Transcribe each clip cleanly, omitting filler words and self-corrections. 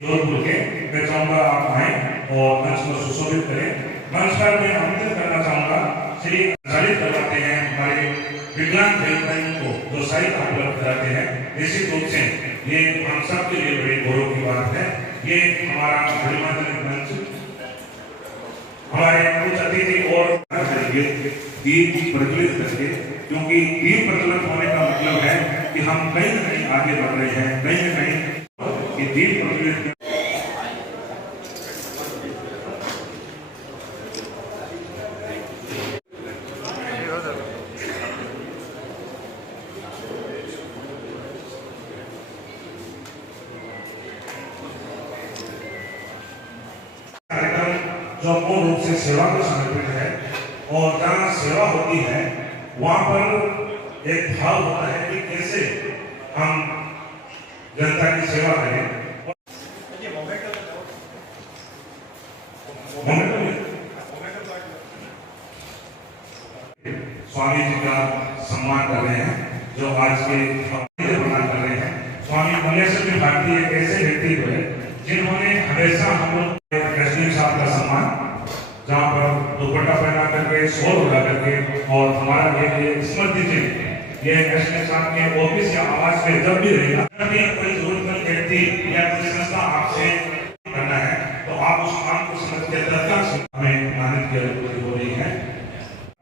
जोधपुर के मैं चाहूंगा आप आए और मंच को सुशोभित करें। मंच पर मैं आमंत्रित करना चाहूंगा श्री संचालित करवाते हैं हमारे विकलांग भाइयों को जो साहित्य उपलब्ध कराते हैं। निश्चित रूप से ये हम सब के लिए बड़ी गौरव की बात है। ये हमारा गरिमाजनक मंच हमारे कुछ अतिथि और करेंगे दीप प्रज्वलित करके, क्योंकि दीप प्रज्वलित होने का मतलब है कि हम कहीं न कहीं आगे बढ़ रहे हैं, कहीं न कहीं ये दीप प्रज्वलित जो पूर्ण रूप से सेवा को समर्पित है। और जहाँ सेवा होती है वहाँ पर एक भाव होता है कि कैसे हम जनता की सेवा करें। स्वामी जी का सम्मान कर रहे हैं जो आज के प्रदान कर रहे हैं। स्वामी मल्लेश्वर भारती एक ऐसे व्यक्तित्व है जिन्होंने हमेशा हम लोग साहब का सम्मान, जहाँ पर दुपट्टा पहना करके शॉल उड़ा करके और हमारा एक स्मृति चिन्ह ये नेशनल साहब के ऑफिस या आवास में जब भी रहेगा, कभी कोई जरूरतमंद व्यक्ति या कोई संस्था आपसे करना है तो आप उस काम को समझ के तत्काल हमें आनंद की अनुभूति हो रही है।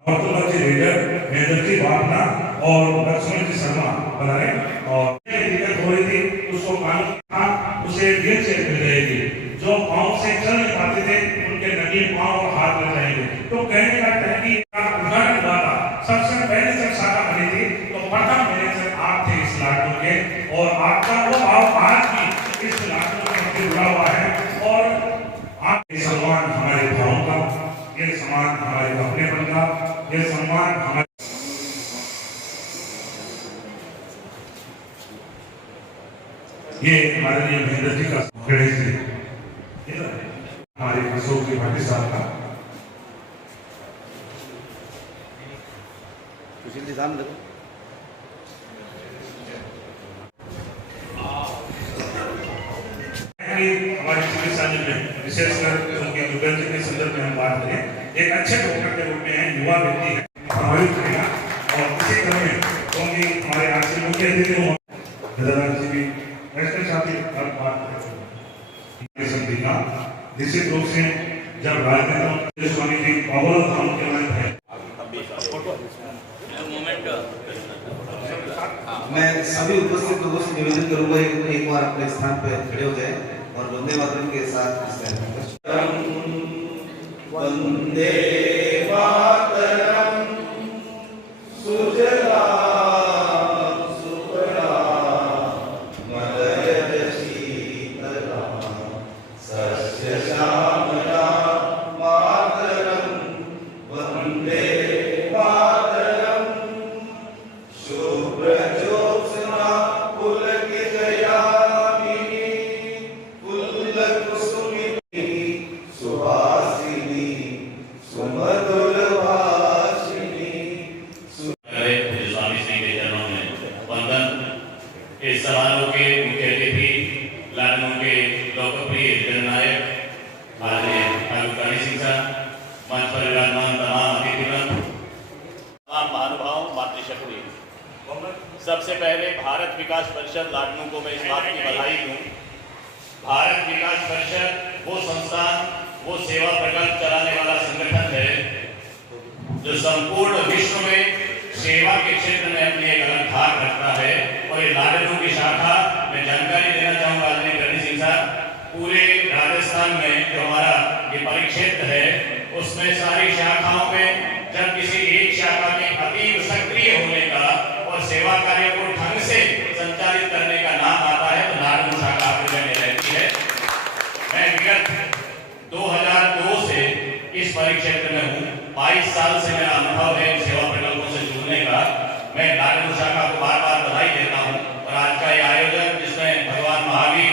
और तो बच्चे लीडर मेजरजी भावना और लक्ष्मण जी शर्मा बना रहे और दिक्कत हो रही थी उसको कानून था उसे व्हील चेयर मिल जाएगी। जो पाँव से चल नहीं पाते थे उनके नंगे पाँव और हाथ लग जाएंगे। तो कहने का तहकीक का उदाहरण हुआ था। सबसे पहले जब शाखा बनी थी तो प्रथम मैनेजर आप थे इस लाडू के, और आपका वो भाव आज भी इस लाडू से जुड़ा हुआ है। और आपके सम्मान हमारे भावों का, ये सम्मान हमारे अपनेपन का, ये सम्मान हमारे ये हमारे लिए महेंद्र जी का गणेश जी हमारे अशोक जी भाटी साहब का हमारे चिकित्सा में विशेषकर उनके जुगल के संदर्भ में हम बात करें, एक अच्छे डॉक्टर के रूप में है, युवा व्यक्ति है, प्रभावित करेगा। और इसी क्रम में क्योंकि हमारे आज के मुख्य अतिथि जी भी ऐसे साथी हर बात निश्चित रूप से जब राजनेता स्वामी जी अवल धाम के नाम है। मैं सभी उपस्थित लोगों से निवेदन करूंगा एक बार अपने स्थान पर खड़े हो जाए और वंदे मातरम के साथ वंदे मातरम सुजला इस समारोह के मुख्य अतिथि लाडनों के लोकप्रिय जननायक आदरणीय ठाकुर सिंह साहब, मंच पर विराजमान तमाम अतिथिगण, तमाम महानुभाव, मातृशक्ति, सबसे पहले भारत विकास परिषद लाडनों को मैं इस बात की बधाई दूं। भारत विकास परिषद वो संस्थान, वो सेवा प्रकल्प चलाने वाला संगठन है जो संपूर्ण विश्व में सेवा के क्षेत्र में अपनी एक अलग धाक रखता है। और ये लाडनों की शाखा, मैं जानकारी देना चाहूंगा आदरणीय गणेश सिंह साहब, पूरे राजस्थान में जो हमारा ये परिक्षेत्र है उसमें सारी शाखाओं में जब किसी एक शाखा के अतीव सक्रिय होने का और सेवा कार्य को ढंग से संचालित करने का नाम आता है तो लाडनों शाखा अग्रणी में रहती है। मैं विगत 2002 से इस परिक्षेत्र में हूँ, 22 साल से मेरा अनुभव है सेवा प्रकल्पों से जुड़ने का। मैं लाडनों शाखा को बार बार बधाई देता हूँ। और आज का ये आयोजन जिसमें भगवान महावीर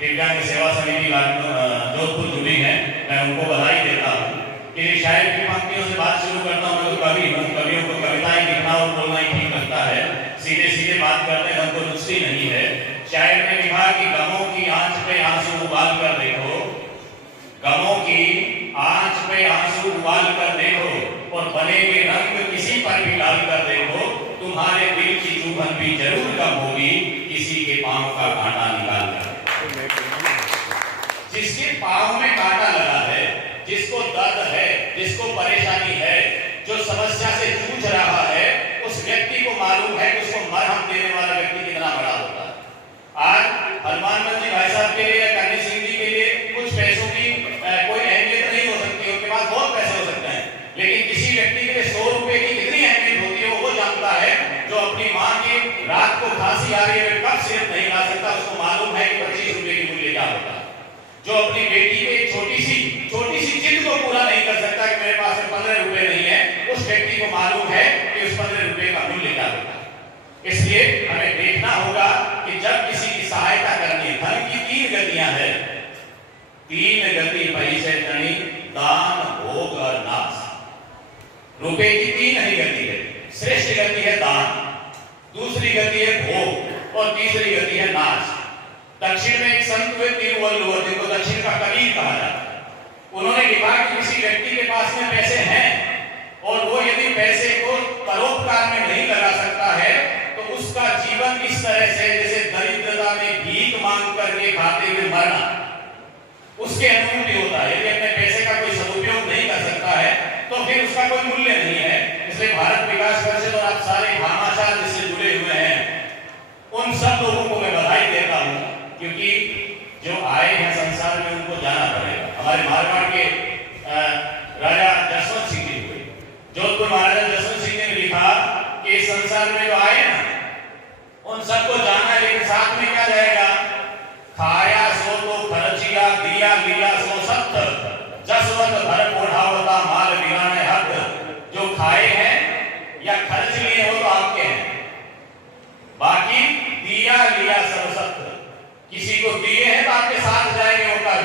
दिव्यांग सेवा समिति जोधपुर जुड़ी है, मैं उनको बधाई देता हूँ। कि शायर की पंक्तियों से बात शुरू करता हूँ, तो कवि हूँ, कवियों को कविताएं लिखना और बोलना ही ठीक लगता है, सीधे सीधे बात करने में हमको रुचि नहीं है। शायर ने लिखा कि गमों की आंच पे आंसू उबाल के आंसू उबाल कर देखो और बनेंगे रंग किसी पर भी डाल कर देखो, तुम्हारे दिल की चुभन भी जरूर कम होगी किसी के पांव का कांटा निकाल कर। जिसके पांव में कांटा लगा है, जिसको दर्द है, जिसको परेशानी है, जो समस्या से जूझ रहा है, उस व्यक्ति को मालूम है कि उसको मरहम देने वाला व्यक्ति कितना बड़ा होता है। आज हनुमान जी भाई साहब के लिए या करनी सिंह जी के लिए कुछ पैसों की कोई अहमियत नहीं हो सकती, उनके पास बहुत पैसे हो सकते हैं, लेकिन किसी व्यक्ति के लिए 100 रुपए की कितनी अहमियत होती है वो जानता है। जो अपनी माँ की रात को खांसी आ रही है, कब सिरप नहीं ला सकता, उसको मालूम है कि 25 रुपए की मूल्य क्या होता है। जो अपनी बेटी के छोटी सी जिद को पूरा नहीं कर सकता कि मेरे पास 15 रुपए नहीं है, उस व्यक्ति को मालूम है कि उस 15 रुपए का मूल्य क्या होता है। इसलिए हमें देखना होगा कि जब किसी की सहायता करनी है, धन की 3 गतियां हैं, 3 गति पैसे गणी, दान, भोग और नाश। रुपए की 3 ही गति है। श्रेष्ठ गति है दान, दूसरी गति है भोग और तीसरी गति है नाश। दक्षिण में एक संत हुए तिरुवल्लुवर, जिनको दक्षिण का कबीर कहा जाता है, उन्होंने लिखा कि किसी व्यक्ति के पास में पैसे हैं और वो यदि पैसे को परोपकार में नहीं लगा सकता है तो उसका जीवन इस तरह से जैसे दरिद्रता में भीख मांग करके खाते हुए मरना उसके अनुरूप होता है। यदि अपने पैसे का कोई सदुपयोग नहीं कर सकता है तो फिर उसका कोई मूल्य नहीं है। इसलिए भारत विकास परिषद और आप सारे भामाशाह जिससे जुड़े हुए हैं, उन सब लोगों को मैं बधाई देता हूँ, क्योंकि जो आए हैं संसार में उनको जाना पड़ेगा। हमारे मारवाड़ के राजा जसवंत सिंह जी हुए, जोधपुर महाराजा जसवंत सिंह ने लिखा कि इस संसार में जो आए ना उन सबको जाना, लेकिन साथ में क्या जाएगा? खाया सो तो खर्चिया, दिया लिया सो सत्य, जसवंत भर ओढ़ावता माल बिगाने हद। जो खाए हैं या खर्च लिए हो तो आपके हैं, बाकी दिया लिया सब सत्य। किसी को दिए हैं तो आपके साथ जाएंगे वो कल,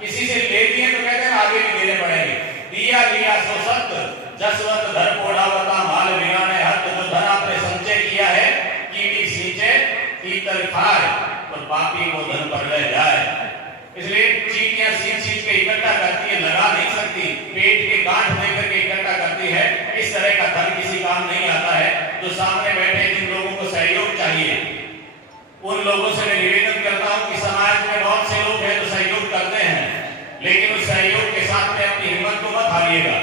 किसी से ले दिए तो कहते हैं आगे भी देने पड़ेंगे। दिया लिया सो सत्य, जसवंत धर ओढ़ावता माल बिगाने हद। जो धन आपने संचय किया है, कीड़ी सींचे तीतर खाए और पापी वो धन पर ले जाए। इसलिए चींटियां सींच के इकट्ठा करती है, लगा नहीं सकती, पेट के गांठ लेकर के इकट्ठा करती है। इस तरह का धन किसी काम नहीं आता है। जो सामने बैठे जिन लोगों को सहयोग चाहिए, उन लोगों से मैं निवेदन करता हूं कि समाज में बहुत से लोग हैं जो सहयोग करते हैं, लेकिन उस सहयोग के साथ में अपनी हिम्मत को मत हारिएगा।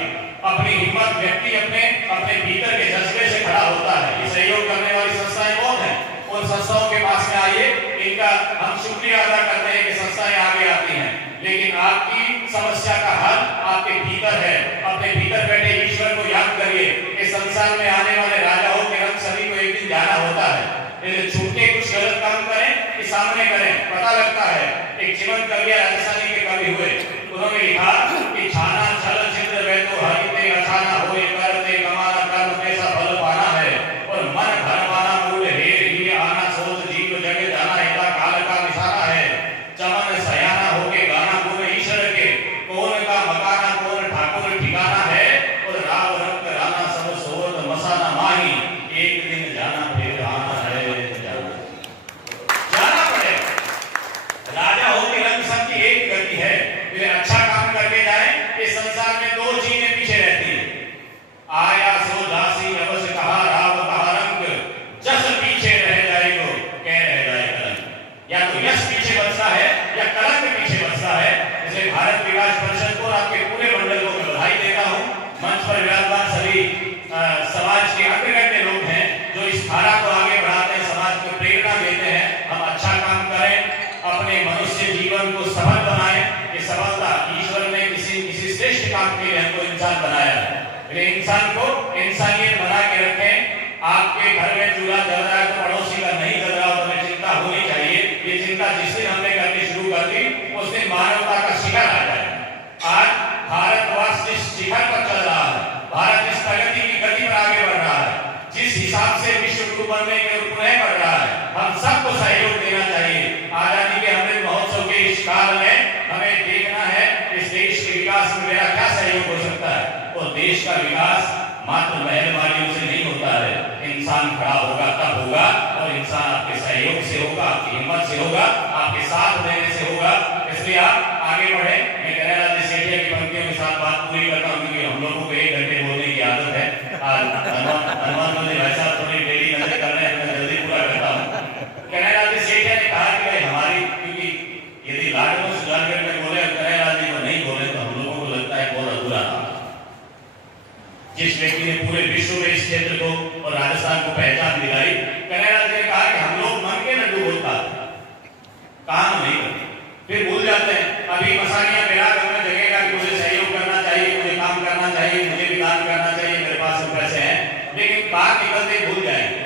अपनी हिम्मत व्यक्ति अपने भीतर के जज्बे से खड़ा होता है। ये सहयोग करने वाली संस्थाएं बहुत हैं, उन संस्थाओं के पास में आइए, इनका हम शुक्रिया अदा करते हैं कि संस्थाएं आगे आती हैं, लेकिन आपकी समस्या का हल आपके भीतर है। अपने भीतर बैठे ईश्वर को याद करिए। इस संसार में आने वाले राजाओं के रंग सभी को एक दिन जाना होता है। छूट के कुछ गलत काम करें कि सामने करें, पता लगता है। एक जीवन कवि राजस्थानी के कवि हुए, उन्होंने लिखा कि छाना छल छिद्र वे तो हरिते अछाना होए, करते कमाना कर्म पैसा फल पाना है, और मन भरमाना मूल हेर ही आना, सोच जीव जगे जाना, हिता काल का निशाना है। चमन सयाना होके गाना गुण ईश्वर के, कौन का मकाना कौन ठाकुर ठिकाना है, और राव रंग राना सब सोत मसाना माही, एक दिन जाना फिर आना है। जाना पड़ेगा। राजा हो के रंग सबकी एक गति है। वे अच्छा काम करके जाए। इस संसार में 2 चीजें पीछे रहती है, आया सो दासी अवश्य कहा राव कहा रंग, जस पीछे रह जाएगो कह रह जाए कलंक। या तो यश पीछे बचता है या कलंक पीछे बचता है। इसलिए भारत विकास परिषद को आपके पूरे मंडल को मैं बधाई देता हूँ। मंच पर विराजमान सभी समाज के अग्रगण्य लोग हैं जो इस धारा को आगे बढ़ाते हैं, समाज को प्रेरणा देते हैं। हम अच्छा काम करें, अपने मनुष्य जीवन को सफल बनाएं। ये सफलता ईश्वर ने किसी श्रेष्ठ काम के लिए हमको इंसान बनाया है। इंसान को इंसानियत बना के रखें। आपके घर में चूल्हा जल रहा है तो पड़ोसी का नहीं जल रहा हो तो हमें चिंता होनी चाहिए। ये चिंता जिस दिन हमने करनी शुरू कर दी उस दिन मानवता का शिखर आ जाए। आज भारतवर्ष जिस शिखर पर चल रहा है, भारत जिस प्रगति की गति पर आगे बढ़ रहा है, जिस हिसाब से विश्व गुरु बनने के पुनः बढ़ रहा है, हम सबको सहयोग देना चाहिए। आजादी के अमृत महोत्सव के इस काल में हमें देखना है इस देश के विकास में मेरा क्या सहयोग हो सकता है। और देश का विकास मात्र महलवाड़ियों से नहीं होता है। इंसान खड़ा होगा तब होगा, और इंसान आपके सहयोग से होगा, आपकी हिम्मत से होगा, आपके साथ देने से होगा। इसलिए आप आगे बढ़े। मैं कन्हैया लाल सेठिया की पंक्तियों के साथ बात पूरी कर कन्हैया जी सेठिया ने कहा कि भाई हमारी, क्योंकि यदि लाडनों सुजानगढ़ में बोले और कन्हैया जी को नहीं बोले तो हम लोगों को लगता है बहुत अधूरा था। जिस व्यक्ति ने पूरे विश्व में इस क्षेत्र को और राजस्थान को पहचान दिलाई, कन्हैया जी ने कहा कि हम लोग मन के लड्डू बोलता काम नहीं करते, फिर भूल जाते हैं। अभी मसानिया मेरा में जगेगा कि मुझे सहयोग करना चाहिए, मुझे काम करना चाहिए, मुझे भी दान करना चाहिए, मेरे पास सब पैसे हैं, लेकिन बात निकलते भूल जाएंगे।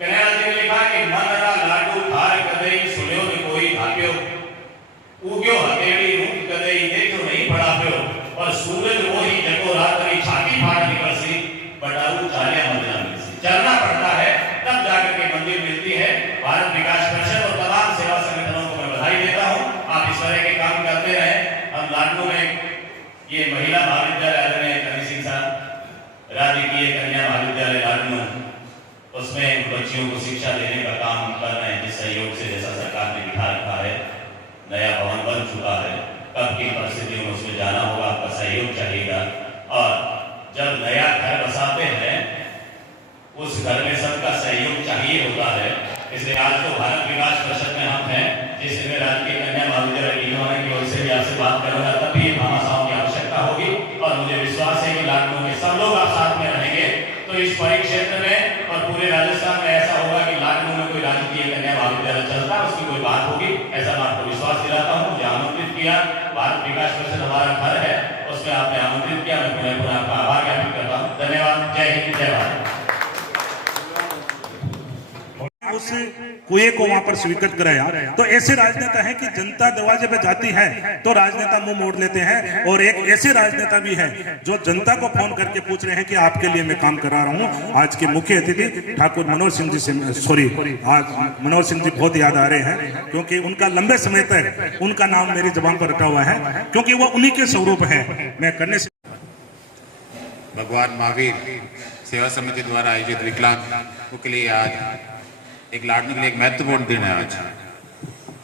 कन्हैया जी ने लिखा कि मन रा लाडू थार कदई सुन्यो ने कोई भाप्यो, उग्यो हथेली रूप कदई देखो नहीं पड़ा प्यो, और सूरज वही जगो रात्रि छाती फाड़ निकलसी, बटाऊ चालिया मंदिर मिलसी। चलना पड़ता है तब जाकर के मंदिर मिलती है। भारत विकास परिषद और तमाम सेवा संगठनों को मैं बधाई देता हूँ, आप इस तरह के काम करते रहे। हम लाडनों में ये महिला महाविद्यालय में कवि सिंह साहब राजकीय कन्या महाविद्यालय लाडनों, उसमें बच्चियों को शिक्षा देने का काम कर रहे हैं, जिस सहयोग से जैसा सरकार ने बिठा रखा है, नया भवन बन चुका है। कब की परिस्थितियों में उसमें जाना होगा, आपका सहयोग चाहिएगा। और जब नया घर बसाते हैं उस घर में सबका सहयोग चाहिए होता है। इसलिए आज तो भारत विकास परिषद में हम हैं, जिसमें राजकीय कन्या महाविद्यालय की ओर से भी आपसे बात करूंगा, तभी भाषाओं की आवश्यकता होगी। और मुझे विश्वास है कि लाडनों के सब लोग आप साथ में रहेंगे तो इस परिक्षेत्र में और पूरे राजस्थान में ऐसा होगा कि लाडनों में कोई राजकीय कन्या महाविद्यालय चलता है, उसकी कोई बात होगी, ऐसा मैं आपको विश्वास दिलाता हूँ। मुझे आमंत्रित किया, भारत विकास परिषद हमारा घर है, उसमें आपने आमंत्रित किया, मैं पुनः पुनः आपका आभार ज्ञापित करता हूँ। धन्यवाद। जय हिंद, जय भारत। उस कुएं को वहां पर स्वीकृत कराया। तो ऐसे राजनेता हैं कि जनता दरवाजे पे जाती है तो राजनेता मुंह मोड़ लेते हैं, और एक ऐसे राजनेता भी हैं जो जनता को फोन करके पूछ रहे हैं कि आपके लिए मैं काम करा रहा हूं। आज के मुख्य अतिथि ठाकुर मनोहर सिंह जी से, सॉरी, आज मनोहर सिंह जी बहुत याद आ रहे हैं, क्योंकि उनका लंबे समय तक उनका नाम मेरी जुबान पर रखा हुआ है, क्योंकि वो उन्हीं के स्वरूप है। मैं करने से भगवान महावीर सेवा समिति द्वारा आयोजित विकलांगों के लिए आज एक लाडनों के लिए एक महत्वपूर्ण दिन है। आज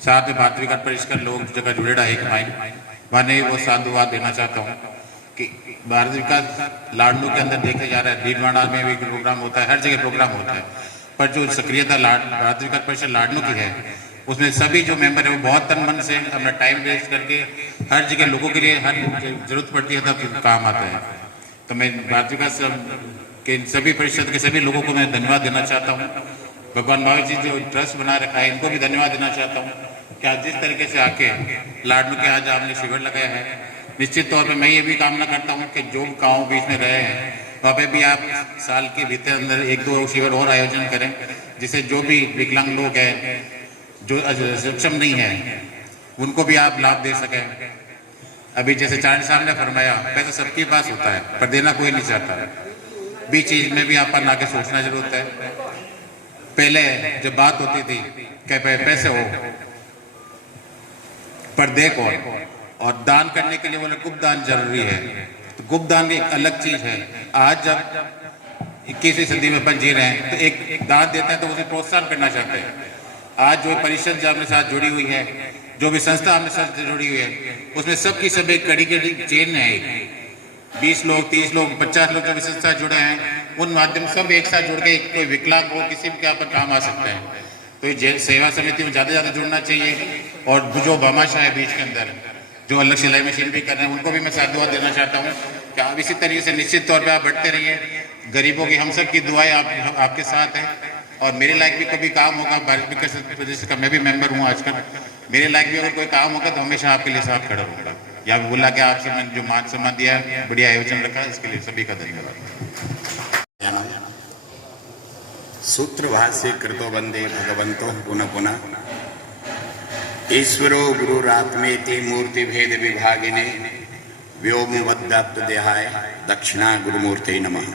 साथ में भारत विकास परिषद के लोग जगह जुड़े रहे मैंने वो साधुवाद देना चाहता हूँ कि भारत विकास लाडनों के अंदर देखे जा रहा है। डीडवाड़ा में भी प्रोग्राम होता है, हर जगह प्रोग्राम होता है, पर जो सक्रियता भारत विकास परिषद लाडनों की है उसमें सभी जो मेंबर है वो बहुत तन मन से अपना टाइम वेस्ट करके हर जगह लोगों के लिए हर जरूरत पड़ती है तब काम आता है। तो मैं भारत विकास के सभी परिषद के सभी लोगों को मैं धन्यवाद देना चाहता हूँ। भगवान महावीर जी जो ट्रस्ट बना रखा है इनको भी धन्यवाद देना चाहता हूँ कि आज जिस तरीके से आके लाडनों के आज आपने शिविर लगाया है, निश्चित तौर पे मैं ये भी कामना करता हूँ कि जो गाँव बीच में रहे हैं वहाँ पे भी आप साल के भीतर अंदर 1-2 शिविर और आयोजन करें, जिससे जो भी विकलांग लोग हैं जो सक्षम नहीं है उनको भी आप लाभ दे सकें। अभी जैसे चारण साहब ने फरमाया, पैसा सबके पास होता है पर देना कोई नहीं चाहता। बी चीज में भी अपन आगे सोचना जरूरत है। पहले जब बात होती थी कि पैसे हो पर दे कौन, और दान करने के लिए बोले गुप्त दान जरूरी है, तो गुप्त दान एक अलग चीज है। आज जब 21वीं सदी में अपन जी रहे हैं तो एक दान देते हैं तो उसे प्रोत्साहन करना चाहते हैं। आज जो परिषद जो अपने साथ जुड़ी हुई है, जो भी संस्था अपने साथ जुड़ी हुई है, उसमें सबकी सब एक कड़ी की चेन है। 20 लोग 30 लोग 50 लोग जो भी संस्था जुड़े हैं उन माध्यम सब एक साथ जुड़ के कोई विकलांग हो किसी भी क्या पर काम आ सकते हैं। तो ये सेवा समिति में ज़्यादा जुड़ना चाहिए। और जो भामाशाह है बीच के अंदर जो अलग सिलाई मशीन भी कर रहे हैं उनको भी मैं साधुवाद देना चाहता हूँ कि आप इसी तरीके से निश्चित तौर पर आप बढ़ते रहिए। गरीबों की हम सब की दुआएं आपके साथ हैं। और मेरे लायक भी कभी काम होगा, भारत विकास परिषद का मैं भी मेंबर हूँ आजकल, मेरे लायक भी अगर कोई काम होगा तो हमेशा आपके लिए साथ खड़ा होगा। या बोला कि आपसे मैंने जो मान सम्मान दिया है, बढ़िया आयोजन रखा, इसके लिए सभी का धन्यवाद। सूत्रभाष्य कृतो वंदे भगवंतो पुनः पुनः ईश्वरो गुरुरात्मेति मूर्ति भेद विभागिने व्योमवद्व्याप्त देहाय दक्षिणा गुरुमूर्ते नमः।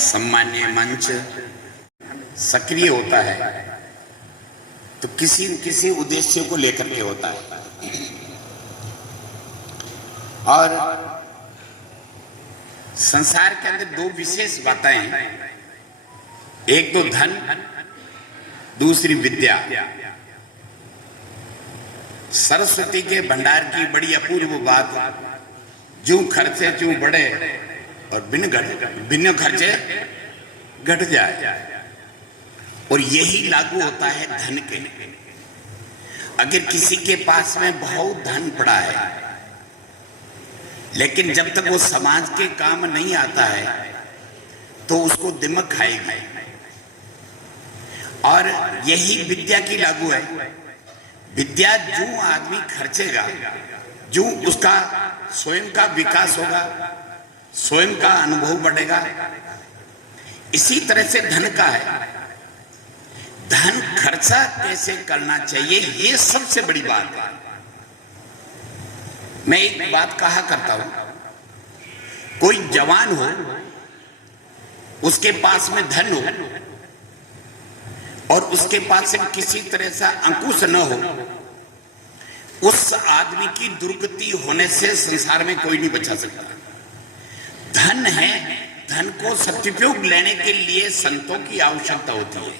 सम्मान्य मंच सक्रिय होता है तो किसी न किसी उद्देश्य को लेकर के होता है, और संसार के अंदर दो विशेष बातें हैं, एक तो धन, दूसरी विद्या। सरस्वती के भंडार की बड़ी अपूर्व बात, जो खर्चे जो बढ़े और बिन खर्चे घट जाए। और यही लागू होता है धन के लिए। अगर किसी के पास में बहुत धन पड़ा है, लेकिन जब तक वो समाज के काम नहीं आता है तो उसको दिमक खाएगी। और यही विद्या की लागू है। विद्या जो आदमी खर्चेगा, जो उसका स्वयं का विकास होगा, स्वयं का अनुभव बढ़ेगा। इसी तरह से धन का है। धन खर्चा कैसे करना चाहिए, ये सबसे बड़ी बात है। मैं एक बात कहा करता हूं, कोई जवान हो, उसके पास में धन हो और उसके पास में किसी तरह से अंकुश न हो, उस आदमी की दुर्गति होने से संसार में कोई नहीं बचा सकता। धन है, धन को सदुपयोग लेने के लिए संतों की आवश्यकता होती है।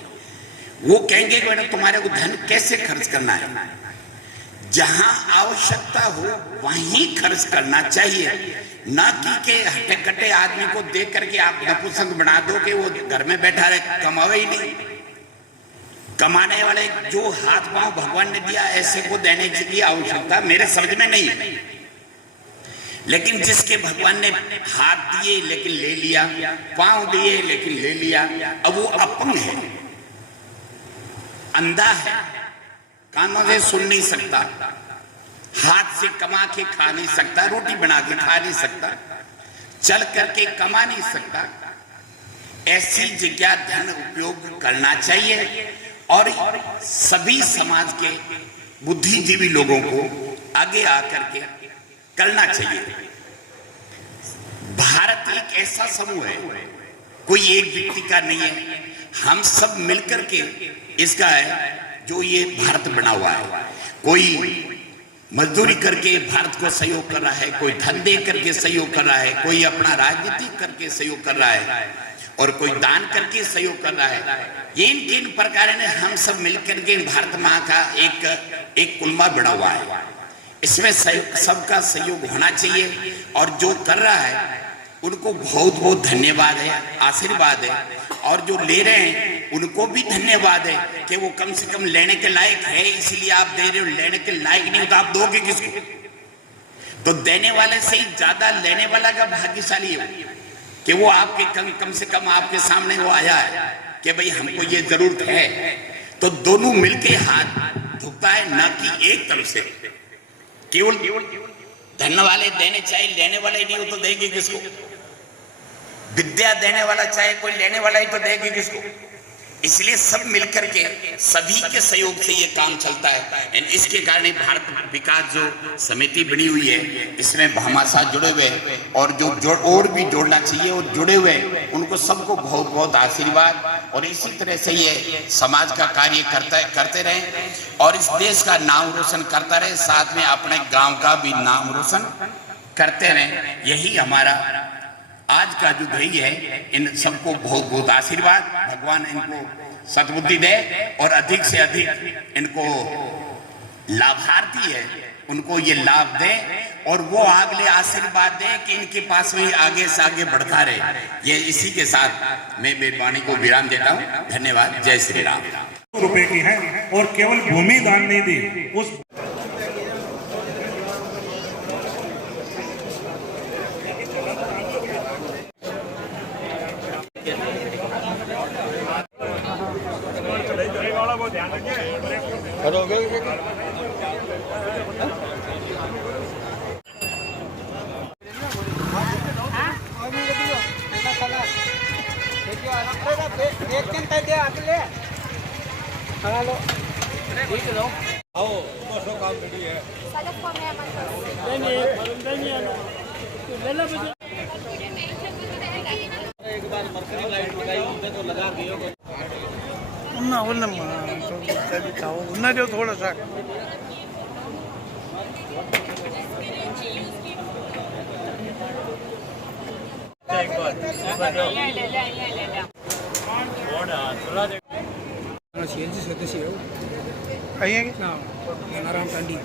वो कहेंगे कि बेटा तुम्हारे को धन कैसे खर्च करना है। जहां आवश्यकता हो वहीं खर्च करना चाहिए, ना कि हटे कटे आदमी को देख करके आप नपुंसक बना दो कि वो घर में बैठा रहे, कमावे ही नहीं। कमाने वाले जो हाथ पांव भगवान ने दिया, ऐसे को देने की आवश्यकता मेरे समझ में नहीं है। लेकिन जिसके भगवान ने हाथ दिए लेकिन ले लिया, पांव दिए लेकिन ले लिया, अब वो अपंग है, अंधा है, कानों से सुन नहीं सकता, हाथ से कमा के खा नहीं सकता, रोटी बना के खा नहीं सकता, चल करके कमा नहीं सकता। ऐसी जगह धन उपयोग करना चाहिए और सभी समाज के बुद्धिजीवी लोगों को आगे आकर के करना चाहिए। भारत एक ऐसा समूह है, कोई एक व्यक्ति का नहीं है, हम सब मिलकर के इसका है जो ये भारत बना हुआ है। कोई मजदूरी करके भारत को सहयोग कर रहा है, कोई धन दे करके सहयोग कर रहा है, कोई अपना राजनीति करके सहयोग कर रहा है और कोई दान करके सहयोग कर रहा है। ये इन प्रकार ने हम सब मिलकर के भारत माँ का एक कुलमा बना हुआ है। इसमें सबका सहयोग होना चाहिए और जो कर रहा है उनको बहुत बहुत धन्यवाद है, आशीर्वाद है। और जो ले रहे हैं उनको भी धन्यवाद है कि वो कम से कम लेने के लायक है, इसलिए आप दे रहे हो। लेने के लायक नहीं हो तो आप दोगे किसको? तो देने वाले से ही ज्यादा लेने वाला का भाग्यशाली है कि वो आपके कम से कम आपके सामने वो आया है कि भाई हमको ये जरूरत है। तो दोनों मिलके हाथ धुकता है, ना कि एक तरफ से। केवल धन वाले देने चाहिए, लेने वाले नहीं हो तो देंगे किसको? विद्या देने वाला चाहे कोई लेने वाला ही तो देंगे किसको? इसलिए सब मिलकर के सभी के सहयोग से ये काम चलता है। इसके कारण भारत विकास जो समिति बनी हुई है, इसमें भामाशाह जुड़े हुए और जो और भी जोड़ना चाहिए और जुड़े हुए उनको सबको बहुत बहुत आशीर्वाद। और इसी तरह से ये समाज का कार्य करते रहे और इस देश का नाम रोशन करता रहे, साथ में अपने गांव का भी नाम रोशन करते रहे। यही हमारा आज का जो ध्येय है। इन सबको बहुत बहुत आशीर्वाद, भगवान इनको सद्बुद्धि दे और अधिक से अधिक इनको लाभार्थी है उनको ये लाभ दे और वो अगले आशीर्वाद दे कि इनके पास में आगे से आगे बढ़ता रहे। ये इसी के साथ मैं मेरी वाणी को विराम देता हूँ। धन्यवाद। जय श्री राम। रुपए की है और केवल भूमि दान नहीं दी, उस उन्ना जो थोड़ा सा आराम ठंडी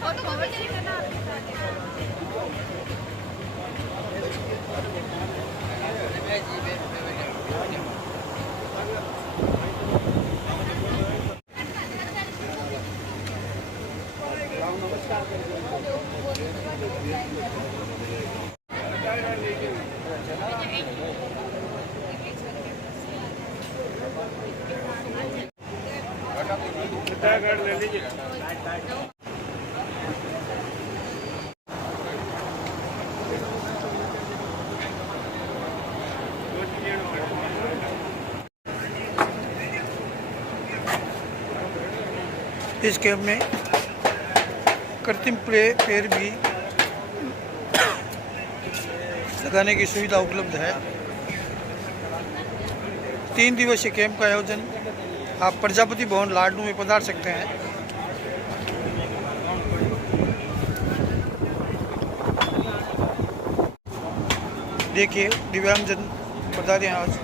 फोटो कॉपी नहीं करना। इस कैंप में कृत्रिम पैर भी लगाने की सुविधा उपलब्ध है। 3 दिवसीय कैंप का आयोजन आप प्रजापति भवन लाडनू में पधार सकते हैं। देखिए दिव्यांगजन पधारे हैं आज।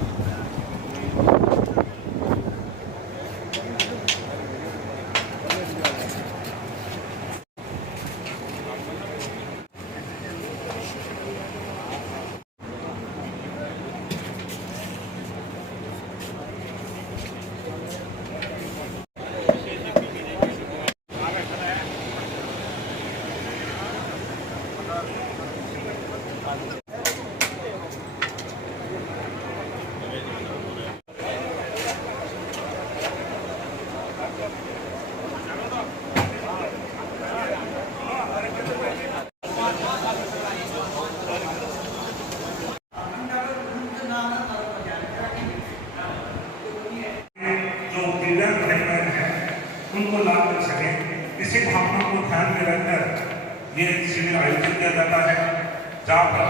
उनको लाभ मिल सके, इसी भावना को ध्यान में रखकर ये शिविर आयोजित किया जाता है, जहाँ पर